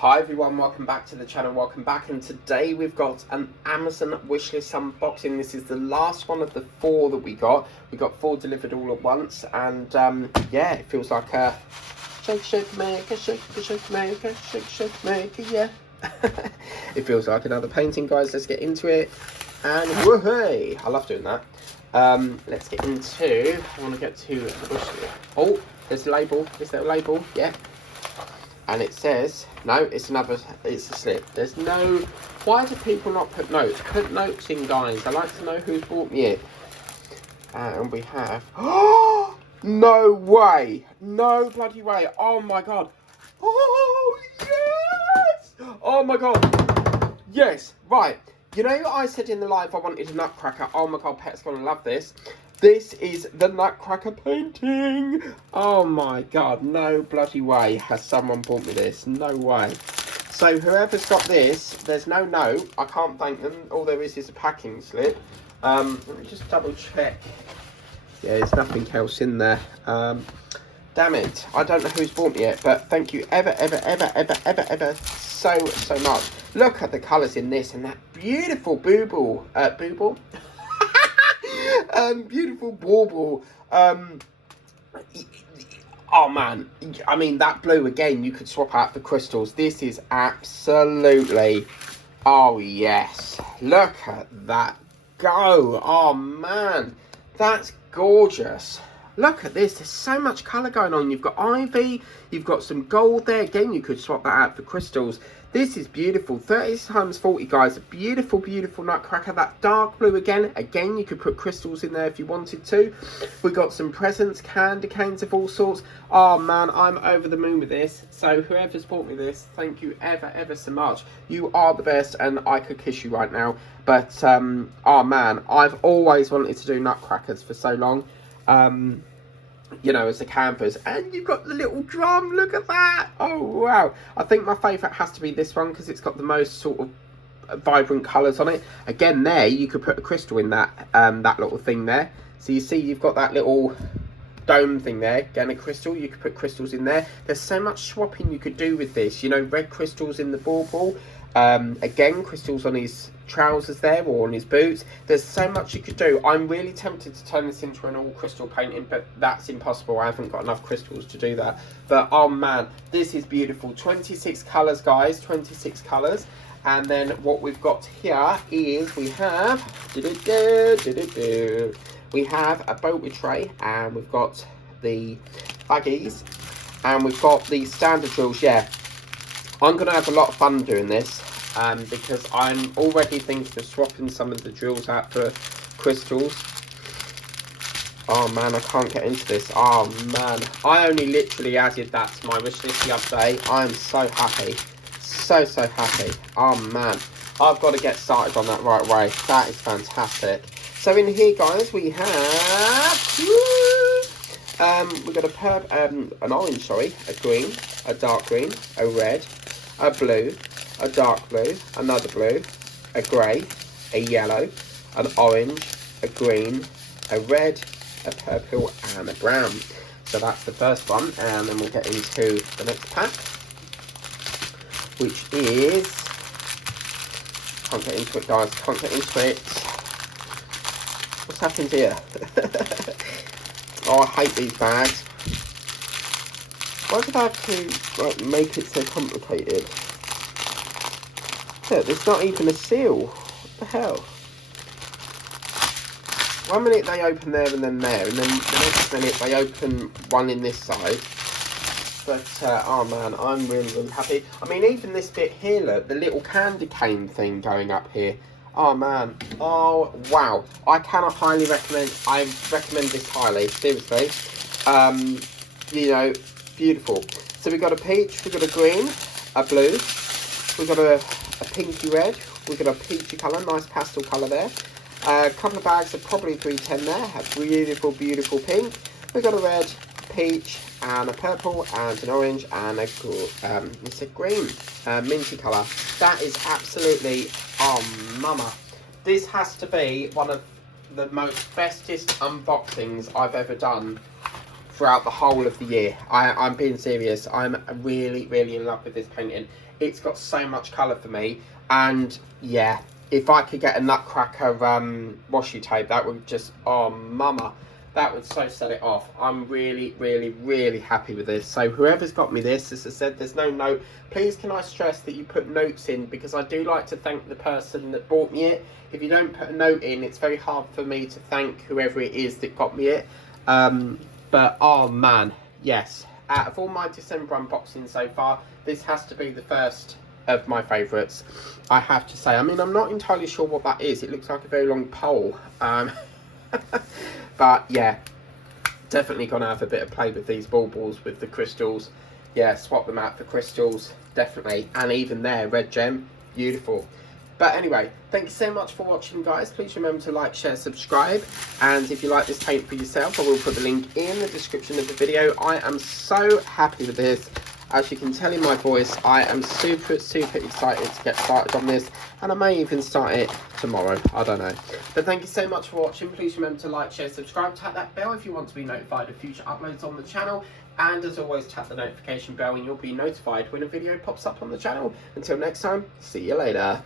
Hi everyone, welcome back to the channel, welcome back, and today we've got an Amazon wishlist unboxing. This is the last one of the 4 that we got. We got 4 delivered all at once, and yeah, it feels like a shake maker, shake maker, shake maker, yeah. It feels like another painting, guys. Let's get into it, and woohoo! I love doing that. Let's get into, I want to get to the wishlist. Oh, there's a label, is there a label? Yeah. And it says, no, it's a slip. There's no, why do people not put notes? Put notes in, guys. I like to know who's bought me it. And we have, oh, no way. No bloody way. Oh my God. Oh, yes. Oh my God. Yes, right. You know, I said in the live I wanted a nutcracker. Oh my God, Pet's gonna love this. This is the nutcracker painting. Oh my God, no bloody way has someone bought me this. No way. So whoever's got this, there's no note. I can't thank them. All there is a packing slip. Let me just double check. Yeah, there's nothing else in there. Damn it. I don't know who's bought me it, but thank you ever so much. Look at the colours in this and that beautiful booble. Beautiful bauble. Oh man, I mean that blue again, you could swap out the crystals. This is absolutely, oh yes, look at that go. Oh man, that's gorgeous. Look at this, there's so much colour going on. You've got ivy, you've got some gold there. Again, you could swap that out for crystals. This is beautiful. 30 times 40, guys. A beautiful, beautiful nutcracker. That dark blue again. Again, you could put crystals in there if you wanted to. We got some presents, candy canes of all sorts. Oh, man, I'm over the moon with this. So whoever's bought me this, thank you ever so much. You are the best, and I could kiss you right now. But, oh, man, I've always wanted to do nutcrackers for so long. You know, as a canvas, and you've got the little drum. Look at that. Oh wow, I think my favorite has to be this one because it's got the most sort of vibrant colors on it. Again, there you could put a crystal in that that little thing there. So you see you've got that little dome thing there. Again, a crystal, you could put crystals in there. There's so much swapping you could do with this, you know. Red crystals in the bauble, again crystals on his trousers there or on his boots. There's so much you could do. I'm really tempted to turn this into an all crystal painting, but that's impossible. I haven't got enough crystals to do that. But oh man, this is beautiful. 26 colors, guys, 26 colors. And then what we've got here is we have we have a boat with tray, and we've got the baggies, and we've got the standard drills. Yeah, I'm gonna have a lot of fun doing this. Because I'm already thinking of swapping some of the drills out for crystals. Oh man, I can't get into this. Oh man, I only literally added that to my wish list the other day. I am so happy. So happy. Oh man, I've got to get started on that right away. That is fantastic. So in here, guys, we have we've got a an orange, sorry, a green, a dark green, a red, a blue, a dark blue, another blue, a grey, a yellow, an orange, a green, a red, a purple, and a brown. So that's the first one, and then we'll get into the next pack, which is, can't get into it, guys, can't get into it. What's happened here? Oh, I hate these bags. Why did I have to like make it so complicated? Look, there's not even a seal. What the hell? One minute they open there and then there, and then the next minute they open one in this side. But, oh man, I'm really happy. I mean, even this bit here, look, the little candy cane thing going up here. Oh man, oh wow. I cannot highly recommend, I recommend this highly, seriously. You know, beautiful. So we've got a peach, we've got a green, a blue, we've got a pinky red, we've got a peachy colour, nice pastel colour there. A couple of bags of probably 310 there, a beautiful pink. We've got a red, peach, and a purple, and an orange, and it's a green, minty colour. That is absolutely, oh mama. This has to be one of the most bestest unboxings I've ever done throughout the whole of the year. I'm being serious. I'm really, really in love with this painting. It's got so much colour for me. And yeah, if I could get a Nutcracker washi tape, that would just, oh mama, that would so set it off. I'm really, really, really happy with this. So whoever's got me this, as I said, there's no note. Please can I stress that you put notes in, because I do like to thank the person that bought me it. If you don't put a note in, it's very hard for me to thank whoever it is that got me it. But oh man, yes, out of all my December unboxings so far, this has to be the first of my favourites, I have to say. I mean, I'm not entirely sure what that is. It looks like a very long pole. But yeah, definitely gonna have a bit of play with these baubles with the crystals. Yeah, swap them out for crystals, definitely. And even there, red gem, beautiful. But anyway, thank you so much for watching, guys. Please remember to like, share, subscribe. And if you like this paint for yourself, I will put the link in the description of the video. I am so happy with this. As you can tell in my voice, I am super, super excited to get started on this. And I may even start it tomorrow. I don't know. But thank you so much for watching. Please remember to like, share, subscribe. Tap that bell if you want to be notified of future uploads on the channel. And as always, tap the notification bell and you'll be notified when a video pops up on the channel. Until next time, see you later.